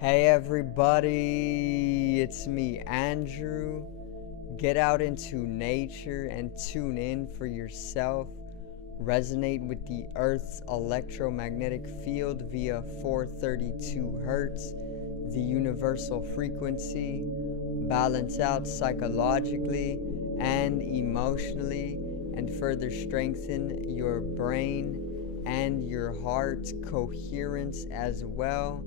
Hey everybody, it's me, Andrew. Get out into nature and tune in for yourself. Resonate with the Earth's electromagnetic field via 432 Hertz, the universal frequency. Balance out psychologically and emotionally, and further strengthen your brain and your heart coherence as well.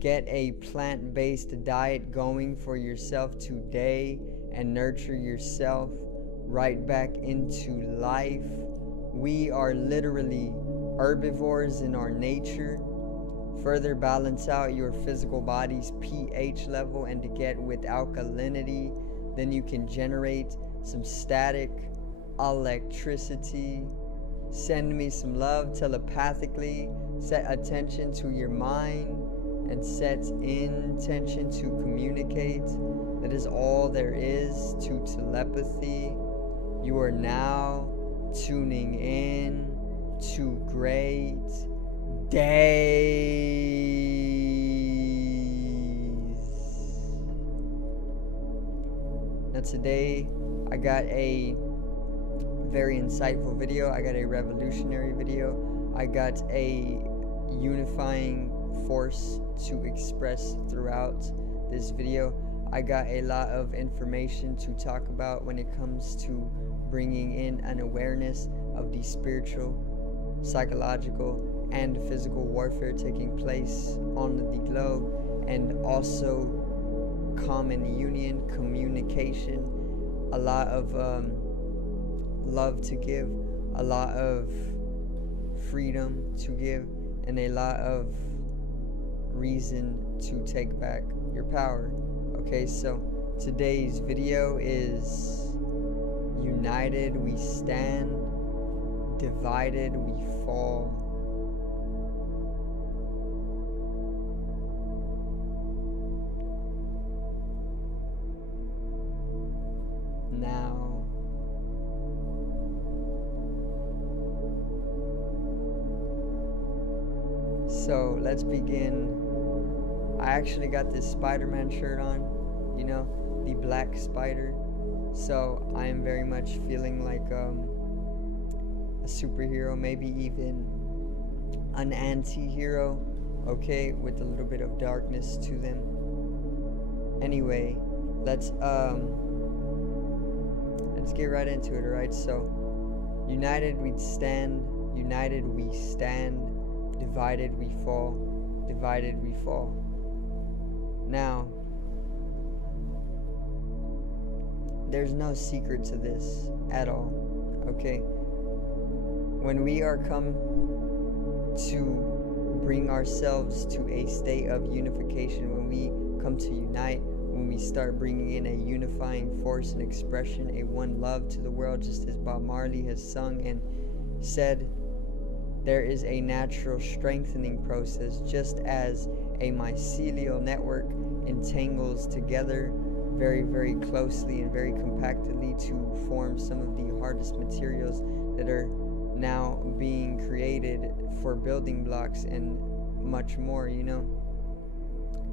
Get a plant-based diet going for yourself today and nurture yourself right back into life. We are literally herbivores in our nature. Further balance out your physical body's pH level, and to get with alkalinity, then you can generate some static electricity. Send me some love telepathically. Set attention to your mind and set intention to communicate. That is all there is to telepathy. You are now tuning in to great days. Now today I got a very insightful video. I got a revolutionary video. I got a unifying force to express throughout this video. I got a lot of information to talk about when it comes to bringing in an awareness of the spiritual, psychological, and physical warfare taking place on the globe, and also common union, communication, a lot of love to give, a lot of freedom to give, and a lot of reason to take back your power. Okay, so today's video is united we stand, divided we fall. Now, so let's begin. I actually got this Spider-Man shirt on, you know, the black spider. So I am very much feeling like a superhero, maybe even an anti-hero, okay, with a little bit of darkness to them. Anyway, let's get right into it, alright? So, united we stand, divided we fall, divided we fall. Now, there's no secret to this at all, okay? When we are come to bring ourselves to a state of unification, when we come to unite, when we start bringing in a unifying force and expression, a one love to the world, just as Bob Marley has sung and said, there is a natural strengthening process, just as a mycelial network entangles together very, very closely and very compactly to form some of the hardest materials that are now being created for building blocks and much more, you know.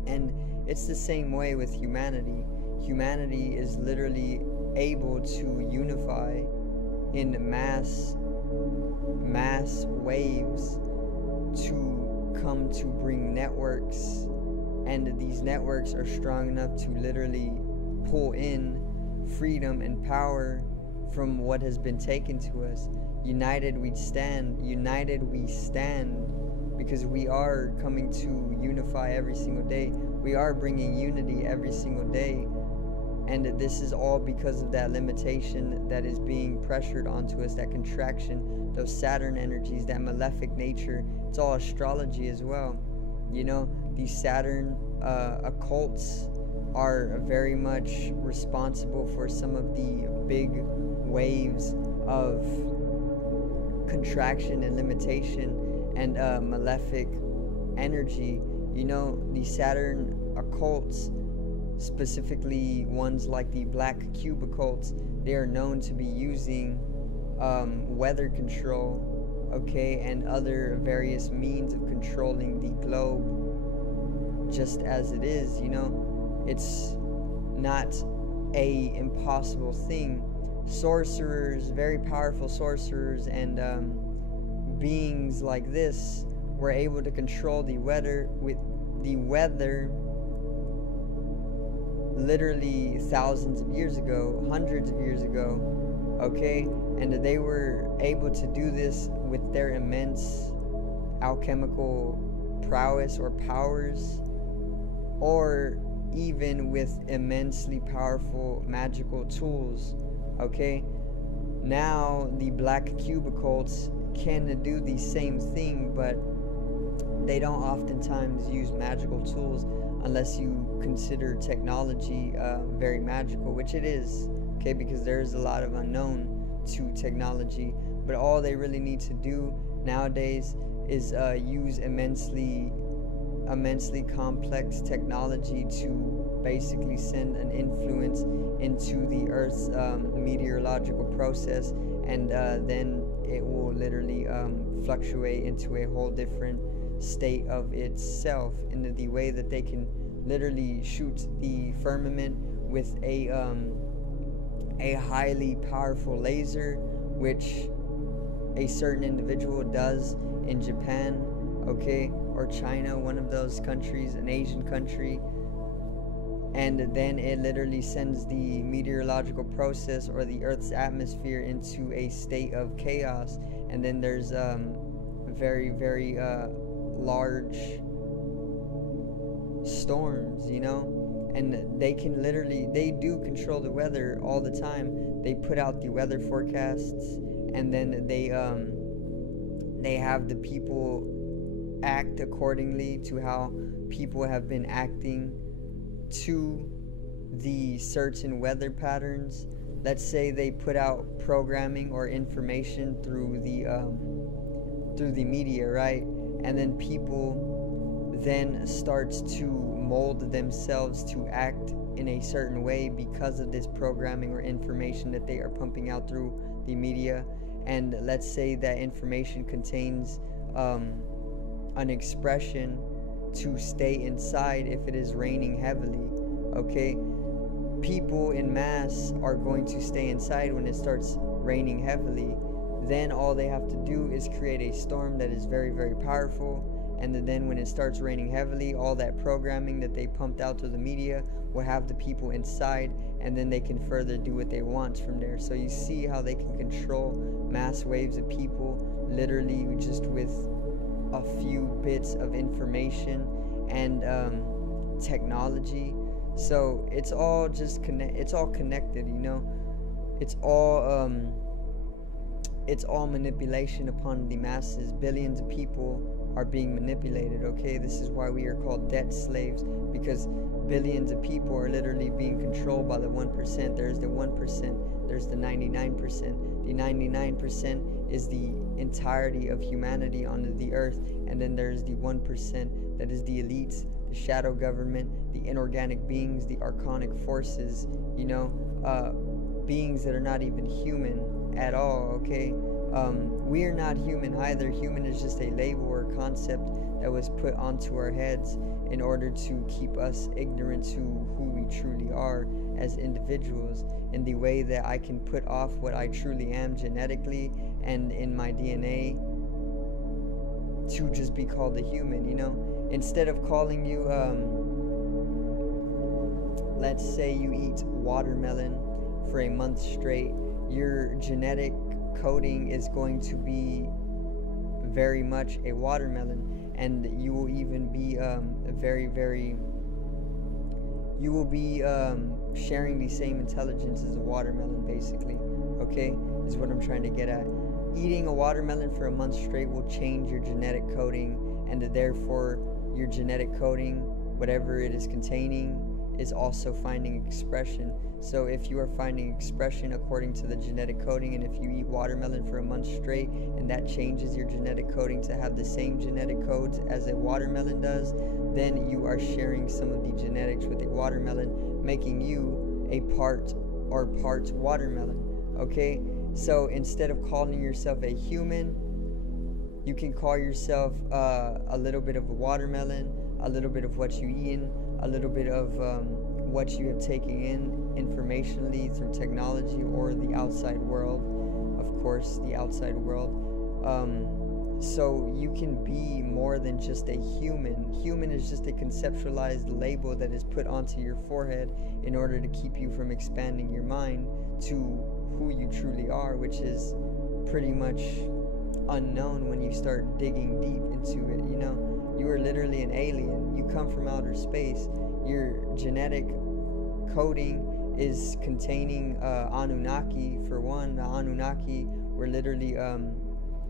And it's the same way with humanity. Humanity is literally able to unify in mass waves to come to bring networks, and these networks are strong enough to literally pull in freedom and power from what has been taken to us. United we stand, because we are coming to unify every single day. We are bringing unity every single day. And this is all because of that limitation that is being pressured onto us, that contraction, those Saturn energies, that malefic nature. It's all astrology as well. You know, these Saturn occults are very much responsible for some of the big waves of contraction and limitation and malefic energy. You know, the Saturn occults, specifically ones like the black cube occults, they are known to be using weather control, okay, and other various means of controlling the globe just as it is, you know. It's not a impossible thing. Sorcerers, very powerful sorcerers, and beings like this were able to control the weather literally thousands of years ago, hundreds of years ago, okay? And they were able to do this with their immense alchemical prowess or powers, or even with immensely powerful magical tools, okay? Now the black cubicles can do the same thing, but they don't oftentimes use magical tools unless you consider technology very magical, which it is, okay, because there's a lot of unknown to technology. But all they really need to do nowadays is use immensely complex technology to basically send an influence into the Earth's meteorological process, and then it will literally fluctuate into a whole different state of itself, in the way that they can literally shoot the firmament with a highly powerful laser, which a certain individual does in Japan, okay, or China, one of those countries, an Asian country, and then it literally sends the meteorological process or the Earth's atmosphere into a state of chaos, and then there's very, very large storms, you know, and they can literally, they do control the weather all the time. They put out the weather forecasts, and then they have the people act accordingly to how people have been acting to the certain weather patterns. Let's say they put out programming or information through the media, right? And then people then starts to mold themselves to act in a certain way because of this programming or information that they are pumping out through the media. And let's say that information contains an expression to stay inside if it is raining heavily, okay? People in mass are going to stay inside when it starts raining heavily. Then all they have to do is create a storm that is very, very powerful, and then when it starts raining heavily, all that programming that they pumped out to the media will have the people inside, and then they can further do what they want from there. So you see how they can control mass waves of people literally just with a few bits of information and technology. So it's all just it's all connected, you know. It's all manipulation upon the masses. Billions of people are being manipulated, okay? This is why we are called debt slaves, because billions of people are literally being controlled by the 1%. There's the 1%, there's the 99%. The 99% is the entirety of humanity on the earth, and then there's the 1% that is the elites, the shadow government, the inorganic beings, the archonic forces, you know, beings that are not even human at all, okay? We are not human either. Human is just a label or concept that was put onto our heads in order to keep us ignorant to who we truly are as individuals, in the way that I can put off what I truly am genetically and in my DNA to just be called a human, you know? Instead of calling you, let's say you eat watermelon for a month straight, your genetic coding is going to be very much a watermelon, and you will even be you will be sharing the same intelligence as a watermelon, basically, okay, is what I'm trying to get at. Eating a watermelon for a month straight will change your genetic coding, and therefore your genetic coding, whatever it is containing, is also finding expression. So if you are finding expression according to the genetic coding, and if you eat watermelon for a month straight and that changes your genetic coding to have the same genetic codes as a watermelon does, then you are sharing some of the genetics with a watermelon, making you a part or parts watermelon, okay? So instead of calling yourself a human, you can call yourself a little bit of a watermelon, a little bit of what you eaten, a little bit of what you have taken in informationally through technology or the outside world, of course, the outside world. So you can be more than just a human. Human is just a conceptualized label that is put onto your forehead in order to keep you from expanding your mind to who you truly are, which is pretty much unknown when you start digging deep into it. You know, you are literally an alien. You come from outer space. Your genetic coding is containing Anunnaki. For one, the Anunnaki were literally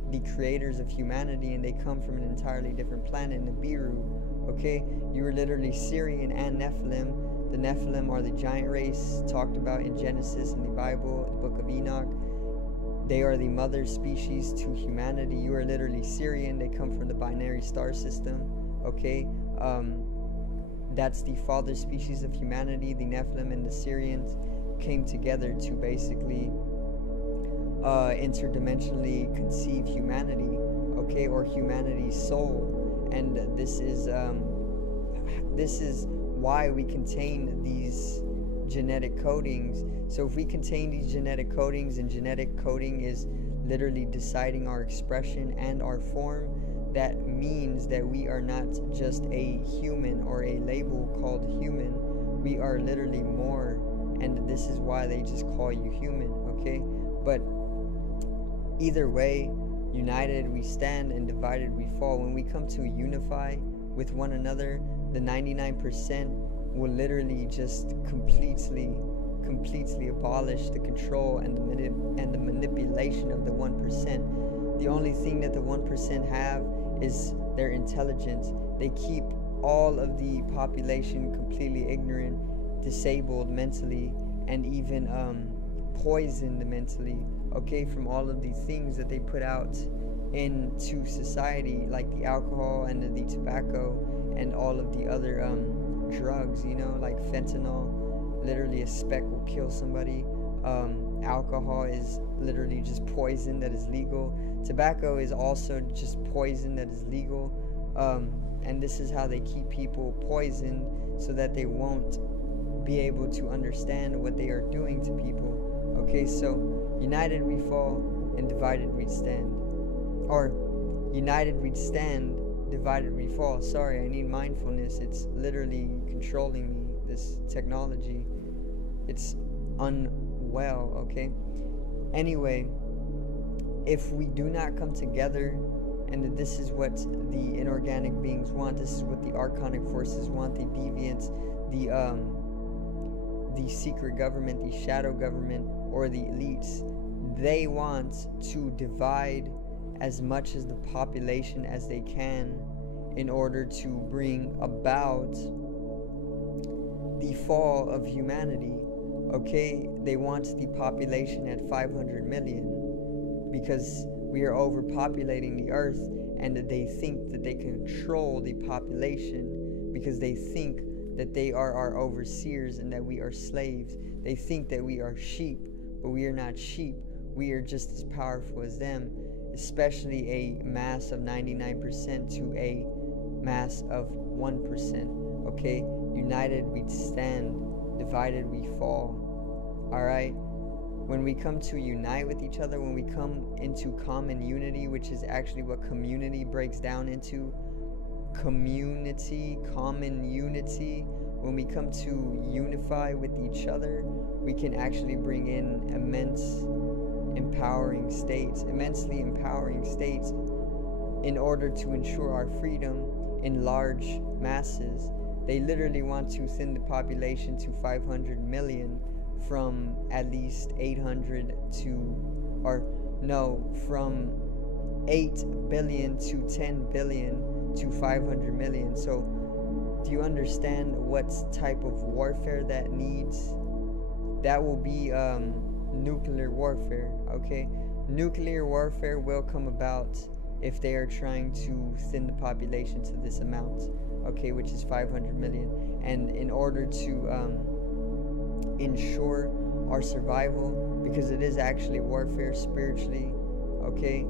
the creators of humanity, and they come from an entirely different planet, Nibiru. Okay, you were literally Syrian and Nephilim. The Nephilim are the giant race talked about in Genesis in the Bible, the book of Enoch. They are the mother species to humanity. You are literally Syrian. They come from the binary star system. Okay, that's the father species of humanity. The Nephilim and the Syrians came together to basically interdimensionally conceive humanity, okay, or humanity's soul. And this is why we contain these genetic codings. So if we contain these genetic codings, and genetic coding is literally deciding our expression and our form, that means that we are not just a human or a label called human. We are literally more, and this is why they just call you human, okay? But either way, united we stand and divided we fall. When we come to unify with one another, the 99% will literally just completely abolish the control and the manipulation of the 1%. The only thing that the 1% have is their intelligence. They keep all of the population completely ignorant, disabled mentally, and even poisoned mentally, okay, from all of the things that they put out into society, like the alcohol and the tobacco and all of the other drugs, you know, like fentanyl. Literally a speck will kill somebody. Alcohol is literally just poison that is legal. Tobacco is also just poison that is legal. And this is how they keep people poisoned, so that they won't be able to understand what they are doing to people. Okay, so united we fall and divided we stand. Or united we stand, divided we fall. Sorry, I need mindfulness. It's literally controlling me, this technology. It's unwell, okay? Anyway, if we do not come together, and this is what the inorganic beings want, this is what the archonic forces want, the deviants, the secret government, the shadow government, or the elites, they want to divide as much as the population as they can in order to bring about the fall of humanity. Okay, they want the population at 500 million because we are overpopulating the earth, and they think that they control the population because they think that they are our overseers and that we are slaves. They think that we are sheep, but we are not sheep. We are just as powerful as them, especially a mass of 99% to a mass of 1%. Okay, united we stand, divided we fall. Alright, when we come to unite with each other, when we come into common unity, which is actually what community breaks down into, community, common unity, when we come to unify with each other, we can actually bring in immensely empowering states in order to ensure our freedom in large masses. They literally want to thin the population to 500 million from at least 800 to, or no, from 8 billion to 10 billion to 500 million. So do you understand what type of warfare that needs? That will be nuclear warfare, okay? Nuclear warfare will come about if they are trying to thin the population to this amount, okay, which is 500 million. And in order to ensure our survival, because it is actually warfare spiritually, okay,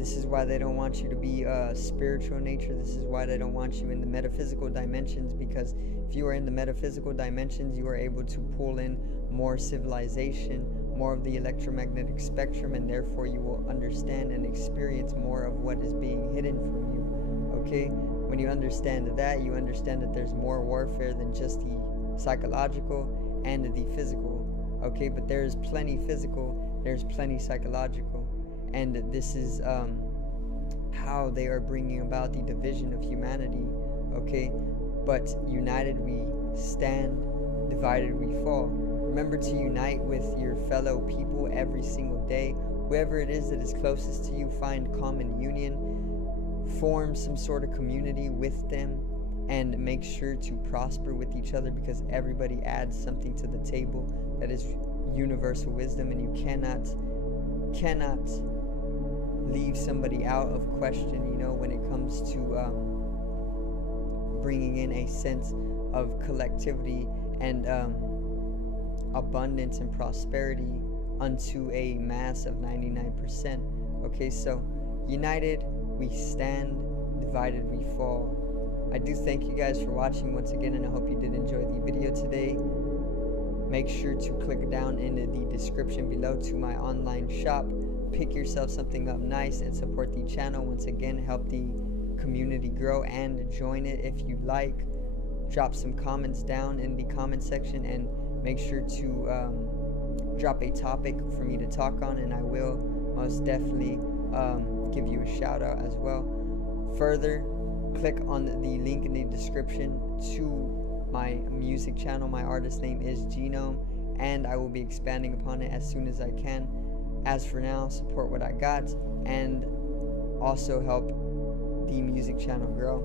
This is why they don't want you to be spiritual in nature. This is why they don't want you in the metaphysical dimensions, because if you are in the metaphysical dimensions, you are able to pull in more civilization, more of the electromagnetic spectrum, and therefore you will understand and experience more of what is being hidden from you. Okay? When you understand that, you understand that there's more warfare than just the psychological and the physical. Okay? But there's plenty physical, there's plenty psychological. And this is how they are bringing about the division of humanity. Okay? But united we stand, divided we fall. Remember to unite with your fellow people every single day. Whoever it is that is closest to you, find common union, form some sort of community with them, and make sure to prosper with each other, because everybody adds something to the table that is universal wisdom, and you cannot leave somebody out of question, you know, when it comes to bringing in a sense of collectivity and abundance and prosperity unto a mass of 99%. Okay, so united we stand, divided we fall. I do thank you guys for watching once again, and I hope you did enjoy the video today. Make sure to click down in the description below to my online shop. Pick yourself something up nice and support the channel. Once again, help the community grow and join it if you like. Drop some comments down in the comment section, and make sure to drop a topic for me to talk on, and I will most definitely give you a shout out as well. Further, click on the link in the description to my music channel. My artist name is Genome, and I will be expanding upon it as soon as I can. As for now, support what I got and also help the music channel grow.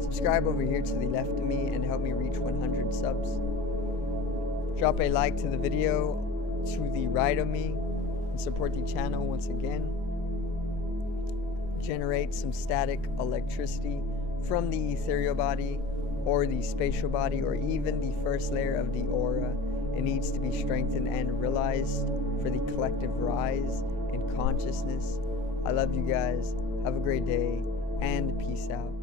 Subscribe over here to the left of me and help me reach 100 subs. Drop a like to the video to the right of me and support the channel once again. Generate some static electricity from the ethereal body or the spatial body, or even the first layer of the aura. It needs to be strengthened and realized for the collective rise in consciousness. I love you guys. Have a great day and peace out.